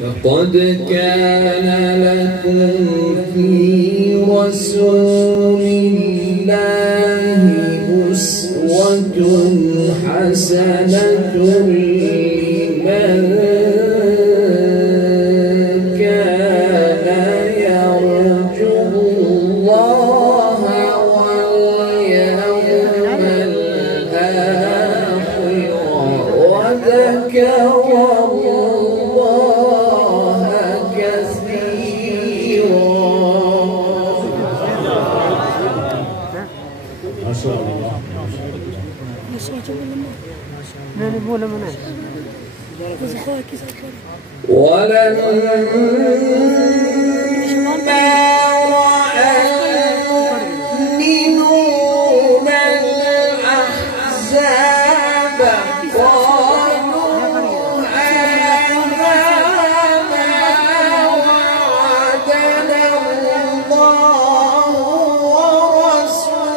لقد كان لكم في رسول الله أسوة حسنة لمن كان يرجو الله واليوم الآخر وذكر ولما رأى المؤمنون الأحزاب قالوا هذا ما وعدنا الله ورسوله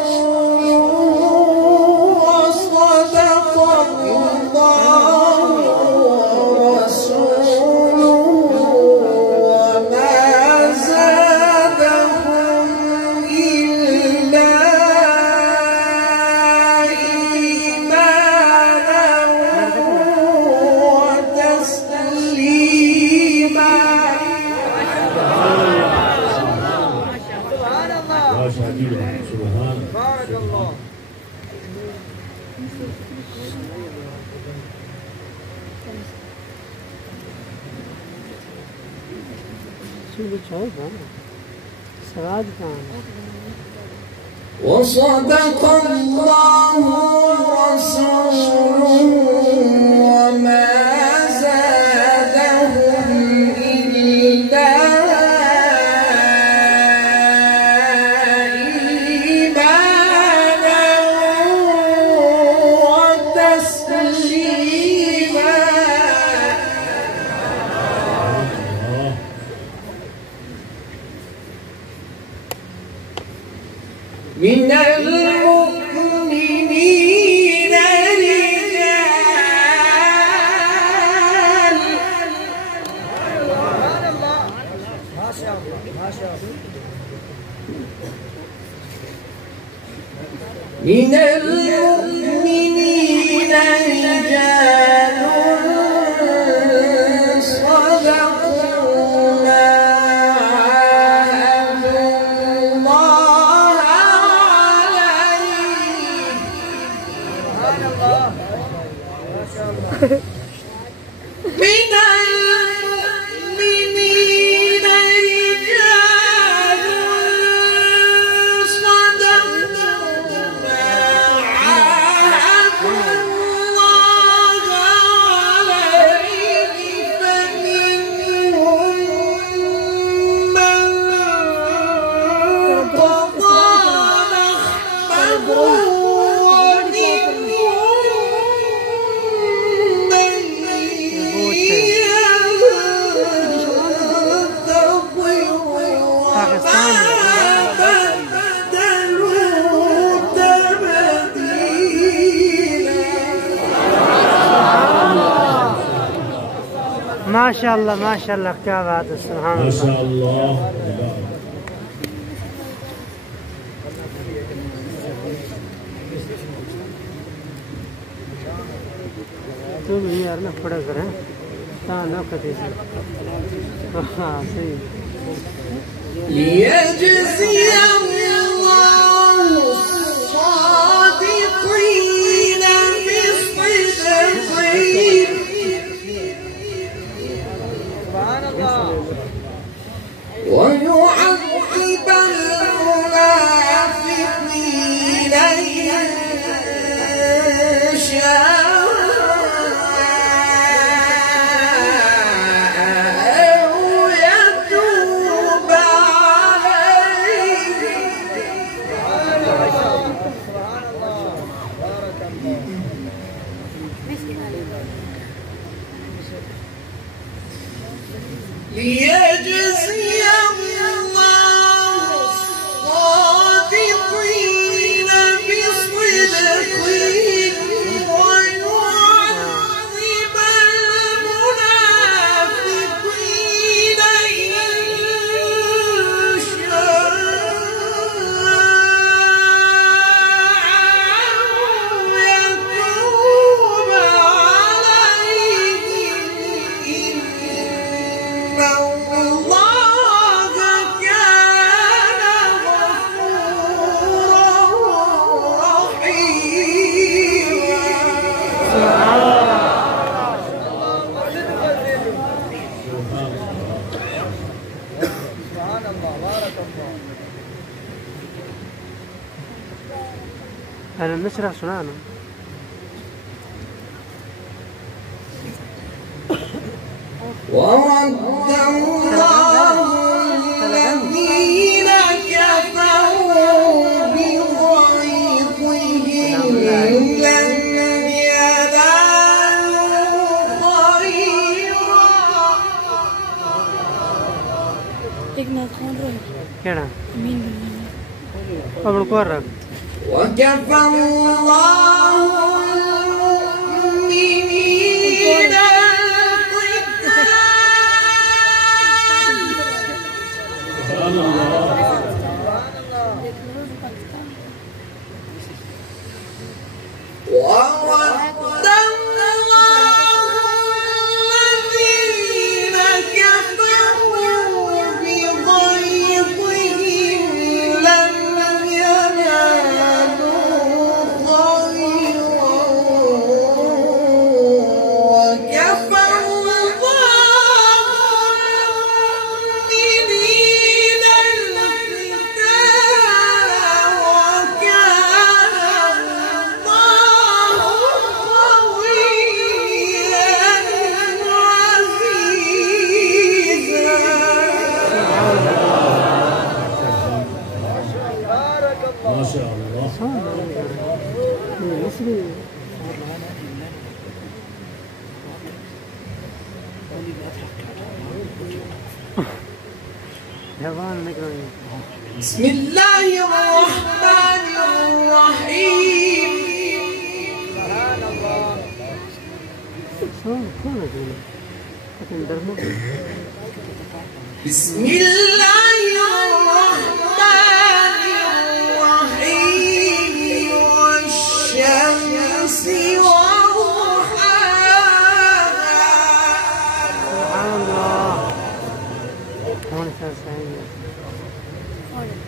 وصدق الله ورسوله وما زادهم إلا إيمانا وتسليما. بارك الله. وصدق الله ورسوله وما زادهم إلا إيمانا وتسليما. من المؤمنين رجال ما شاء الله ما شاء الله. من المؤمنين رجال صدقوا ما عاهدوا الله عليه. سبحان الله ما شاء الله. من المؤمنين رجال صدقوا ما عاهدوا الله عليه فمنهم من قضى نحبه ومنهم من ما شاء الله ما شاء الله. क्या बात है. सुभान ما شاء الله. तुम ही यार ना पड़ा करें हाँ ना कभी हाँ सही. ليجزي الله الصادقين بصدقهم سبحان الله. ويعذب المنافقين إن شاء أو يتوب عليهم. سبحان الله بارك الله. ليجزي الله الصادقين بصدقهم ويعذب المنافقين سبحان الله بارك الله. أنا نشرح سنانه. ورد الله الذين كفروا بغيظهم لم ينالوا خيرا एक नाथ कौन रहे केड़ा अमीन अब को रख وكفى الله المؤمنين ورد الله الذين كفروا بغيظهم لم ينالوا خيرا وكفى المؤمنين القتال وكان الله قويا عزيزا. بارك الله. مصري جوان نقرأ بسم الله الرحمن الرحيم. سبحان الله. كون أقول لكن درمو بسم الله الرحمن الرحيم والشمس وضحاها سبحان الله هون صار سعيد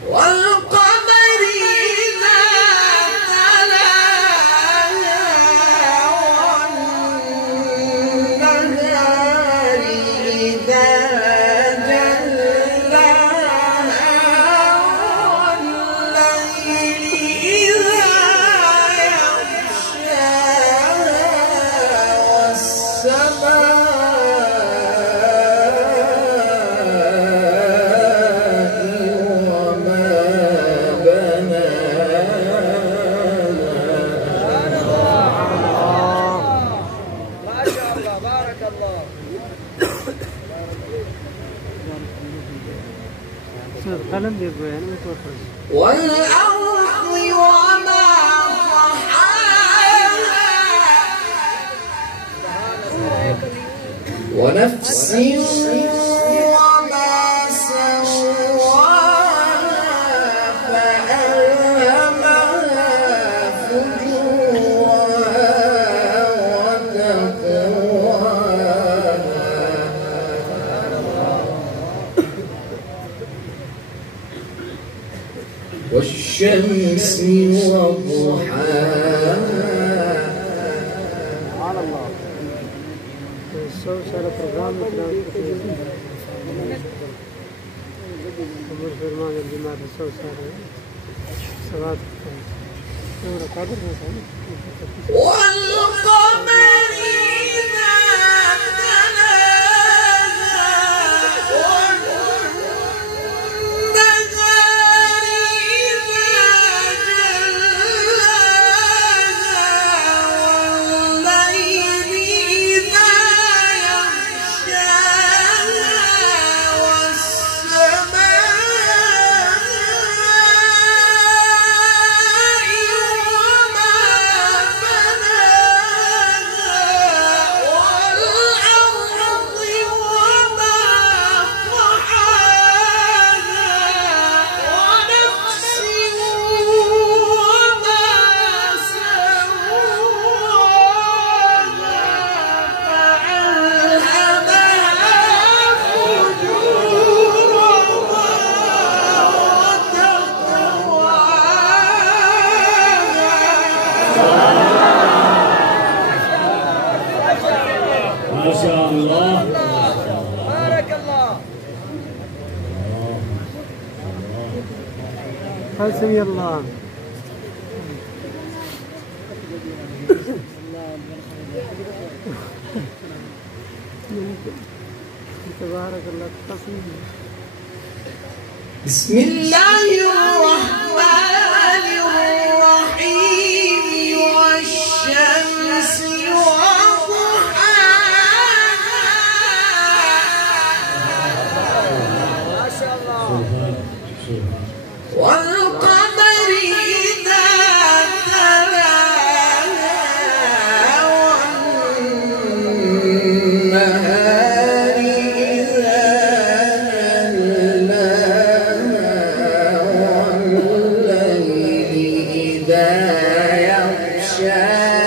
والقمر إذا تلاها والنهار إذا جلاها والليل إذا يغشاها والسماء وما بناها. ما شاء الله بارك الله. صار قلم يقول يعني ما توفر والأرض وما طحاها ونفس وما سواها فألهمها فجورها وتقواها والشمس وضحاها. سبحان الله الصوت على برنامج عمر فرمان الجماعة الصوت على صلاة نور قادر والقمر إذا تلاها والنهار إذا جلاها والليل إذا يغشاها والسماء وما بناها ما شاء الله. بارك الله. قال سمي الله. تبارك الله تصميم. بسم الله الرحمن الرحيم والشمس وضحاها ما شاء الله. والقمر إذا تلاها والنهار إذا جلاها والليل إذا يغشاها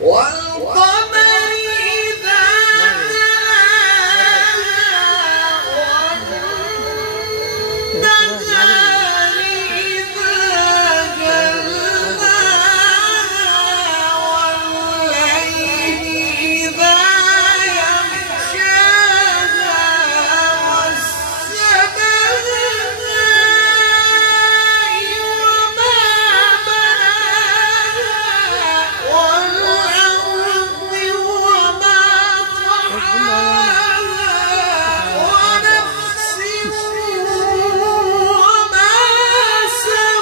والقمر إذا والنهار إذا جلاها والليل إذا يغشاها والسماء وما بناها والأرض وما طحاها ونفس وما سواها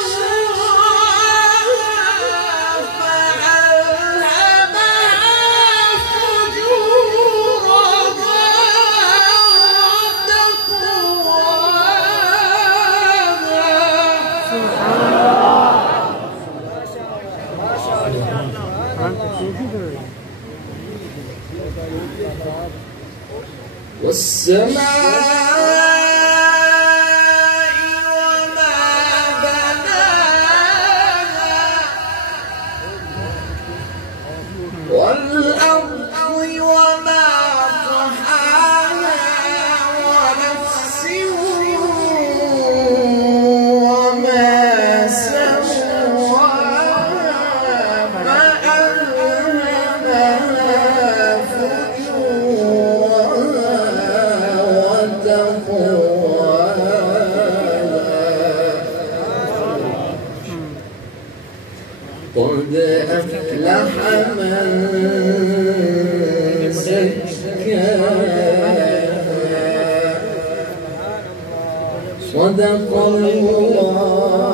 فألهمها فجورها وتقواها والسماء وما بناها والأرض وما طحاها ونفس وما سواها فألهمها فجورها وتقواها قد أفلح من زكاها صدق الله